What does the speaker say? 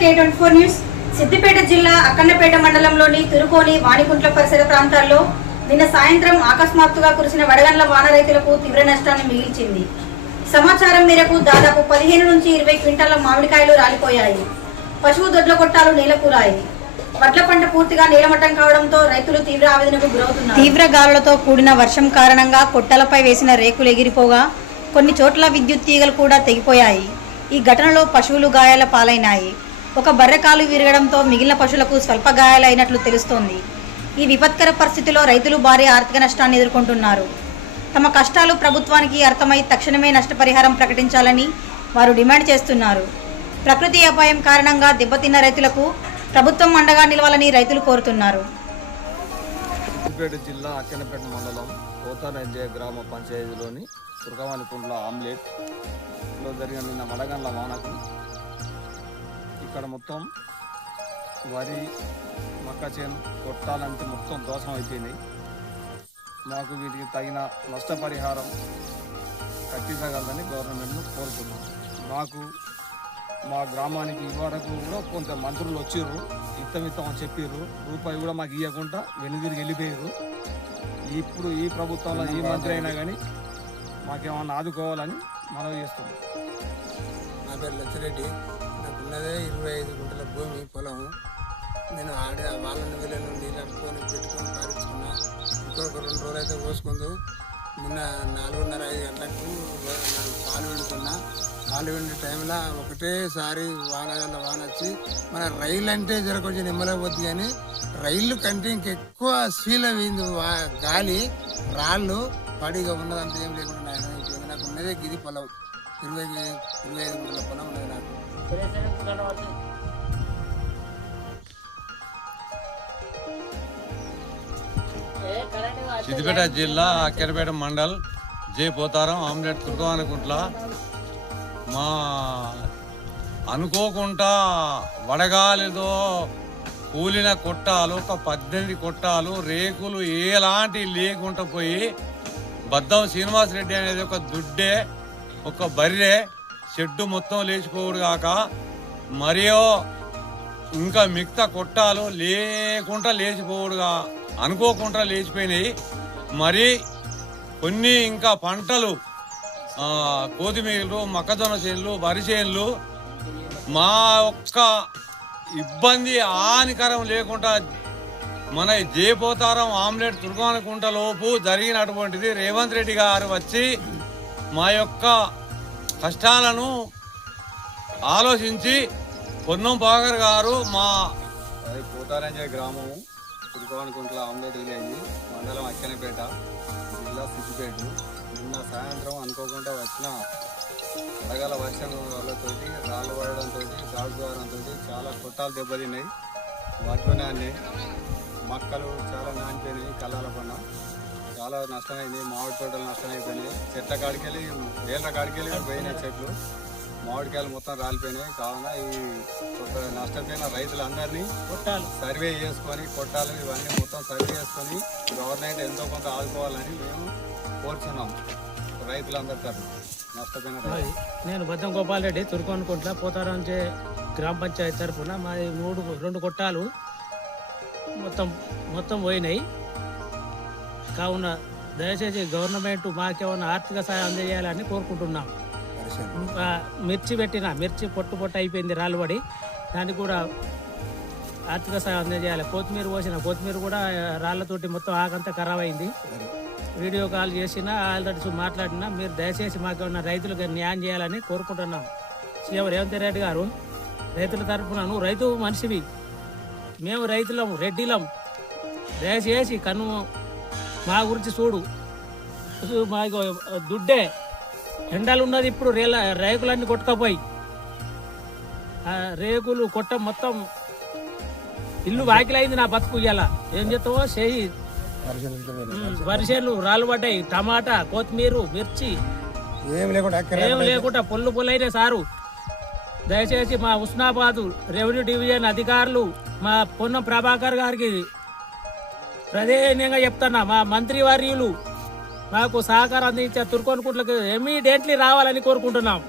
K twenty four news. Siddipet జిల్లా అక్కన్నపేట మండలంలోని తిరుకోని వాణికుంట్ల పరిసర ప్రాంతాల్లో నిన్న సాయంత్రం అకస్మాత్తుగా కురిసిన వడగండ్ల వాన రైతులకు తీవ్ర నష్టాన్ని మిగిల్చింది. సమాచారం మేరకు దాదాపు పదిహేను నుంచి ఇరవై క్వింటాల మామిడికాయలు రాలిపోయాయి. పశువు దొడ్ల కొట్టాలు నేలకూరాయి వడ్ల పంట పూర్తిగా నీలమట్టం కావడంతో రైతులు తీవ్ర ఆవేదనకు గురవుతున్నారు. తీవ్ర గాలులతో కూడిన వర్షం కారణంగా కొట్టలపై వేసిన రేకులు ఎగిరిపోగా కొన్ని చోట్ల విద్యుత్ తీగలు కూడా తెగిపోయాయి. ఈ ఘటనలో పశువులు గాయాల పాలైనాయి. ఒక బర్రెకాలు విరగడంతో మిగిలిన పశువులకు స్వల్ప గాయాలైనట్లు తెలుస్తోంది. ఈ విపత్కర పరిస్థితిలో రైతులు భారీ ఆర్థిక నష్టాన్ని ఎదుర్కొంటున్నారు. తమ కష్టాలు ప్రభుత్వానికి అర్థమై తక్షణమే నష్టపరిహారం ప్రకటించాలని వారు డిమాండ్ చేస్తున్నారు. ప్రకృతి అపాయం కారణంగా దెబ్బతిన్న రైతులకు ప్రభుత్వం అండగా నిలవాలని రైతులు కోరుతున్నారు. జిల్లా మండలం గ్రామ పంచాయతీలోని తుర్కవానికుంట్ల ఆమ్లెట్లో జరిగిన నిన్న వడగండ్ల వానకు ఇక్కడ మొత్తం వరి మక్క చేను కొట్టాలంటే మొత్తం దోషం అయిపోయినాయి. మాకు వీటికి తగిన నష్టపరిహారం కట్టించగలదని గవర్నమెంట్ను కోరుతున్నాం. మాకు మా గ్రామానికి ఇవ్వరకు కూడా కొంత మంత్రులు వచ్చిర్రు ఇత్తం ఇత్తం అని చెప్పిర్రు. రూపాయి కూడా మాకు ఇవ్వకుండా వెనుదిరిగి వెళ్ళిపోయారు ఇప్పుడు ఈ ప్రభుత్వంలో ఈ మంత్రి అయినా కానీ మాకేమన్నా ఆదుకోవాలని మనవి చేస్తున్నాం. నా పేరు లచ్చిరెడ్డి. నాకు ఉన్నదే ఇరవై ఐదు గుంటల భూమి పొలం. నేను ఆడి వాళ్ళని వీళ్ళను నీళ్ళు అనుకొని పెట్టుకొని పారించుకున్నా ఇంకొక రెండు రోజులు అయితే పోసుకుందు నిన్న నాలుగున్నర ఐదు గంటలకు పాలు విండుతున్నా పాలు విండే టైంలో ఒకటేసారి వానగల్ల వాన వచ్చి మన రైలు అంటే జర కొంచెం నిమ్మలేకపోద్ది కానీ రైళ్ళు కంటే ఇంకెక్కువ ఫీల్ అయింది వా- గాలి రాళ్ళు పడిగా ఉన్నదంతా ఏం లేకుండా నాకు ఉన్నదే గిది పొలం. ఇరవై ఇరవై ఐదు గుంటల పొలం ఉన్నది నాకు. సిద్దిపేట జిల్లా అక్కెరపేట మండల్ జే. పోతారం ఆమ్లెట్ తుర్కవానకుంట్ల మా అనుకోకుండా వడగాలితో కూలిన కొట్టాలు ఒక పద్దెనిమిది కొట్టాలు రేకులు ఎలాంటి లేకుండా పోయి బద్దం శ్రీనివాస్ రెడ్డి అనేది ఒక దుడ్డే ఒక బర్రె షెడ్డు మొత్తం లేచిపోవుడు కాక మరియు ఇంకా మిగతా కొట్టాలు లేకుండా లేచిపోవుడుగా అనుకోకుండా లేచిపోయినాయి. మరి కొన్ని ఇంకా పంటలు ఆ, కోతిమీరలు మొక్కజొన్న చేనులు వరి చేనులు మా ఒక్క ఇబ్బంది హానికరం లేకుండా మన జేపోతారం ఆమ్లెట్ తుర్గానకుంట లోపు జరిగినటువంటిది రేవంత్ రెడ్డి గారు వచ్చి మా యొక్క కష్టాలను ఆలోచించి పొన్నం బాగర్ గారు మా కోటారాంజే గ్రామము తుర్కవానికుంట్ల ఆమ్లెట్ విలేజ్ మండలం అక్కనపేట జిల్లా సిద్దిపేట. నిన్న సాయంత్రం అనుకోకుండా వచ్చిన వడగల వర్షం వాళ్ళతో రాళ్ళు పడడంతో గాడు ద్వారంతో చాలా కొట్టాలు దెబ్బతిన్నాయి. వాటిలో అన్నీ మక్కలు చాలా నానిపోయినాయి కళ్ళాల పన్న. చాలా నష్టమైంది మామిడి తోటలు నష్టమైపోయినాయి. చెట్ల కాడికెళ్ళి వేళ్ళ కాడికెళ్ళి పోయినాయి చెట్లు. మామిడికాయలు మొత్తం రాలిపోయినాయి. కావున ఈ నష్టపోయిన రైతులందరినీ సర్వే చేసుకొని కొట్టాలి. ఇవన్నీ మొత్తం సర్వే చేసుకొని గవర్నమెంట్ ఎంతో కొంత ఆదుకోవాలని మేము కోరుచున్నాం. రైతులందరి తరఫున నష్టపోయిన నేను బద్దం గోపాల్ రెడ్డి తుర్కొనుకుంట్ల పోతారంచే గ్రామ పంచాయతీ తరఫున మా మూడు రెండు కొట్టాలు మొత్తం మొత్తం పోయినాయి. కావున దయచేసి గవర్నమెంట్ మాకేమైనా ఆర్థిక సహాయం అందజేయాలని కోరుకుంటున్నాం. మిర్చి పెట్టిన మిర్చి పొట్టు పొట్టు అయిపోయింది రాళ్ళబడి. దానికి కూడా ఆర్థిక సహాయం అందజేయాలి కొత్తిమీర పోసిన కొత్తిమీర కూడా రాళ్ళతోటి మొత్తం ఆకంతా ఖరాబ్ అయింది. వీడియో కాల్ చేసినా ఆల్రెడీ మాట్లాడినా మీరు దయచేసి మాకు ఉన్న రైతులకు న్యాయం చేయాలని కోరుకుంటున్నాం. సీఎం రేవంత్ రెడ్డి గారు రైతుల తరఫున నువ్వు రైతు మనిషివి. మేము రైతులం రెడ్డిలం. దయచేసి కన్ను మా గురించి చూడు. మాకు దుడ్డే. ఎండలు ఉన్నది ఇప్పుడు రేల రేకులన్నీ కొట్టుకపోయి. రేకులు కొట్ట మొత్తం ఇల్లు వాకిలైంది నా బతుకు ఇయ్యాల. ఏం చేస్తావో చేయి. వరిసేలు రాళ్ళు పడ్డాయి. టమాటా కొత్తిమీర మిర్చి. ఏం లేకుండా ఏం లేకుండా పొల్లు పొల్లైన సారు. దయచేసి మా ఉస్నాబాద్ రెవెన్యూ డివిజన్ అధికారులు మా పొన్నం ప్రభాకర్ గారికి ప్రధానంగా చెప్తున్నా మా మంత్రి వర్యులు మాకు సహకారం అందించే తుర్కొనుకుంట్లకు ఇమీడియట్లీ రావాలని కోరుకుంటున్నాం.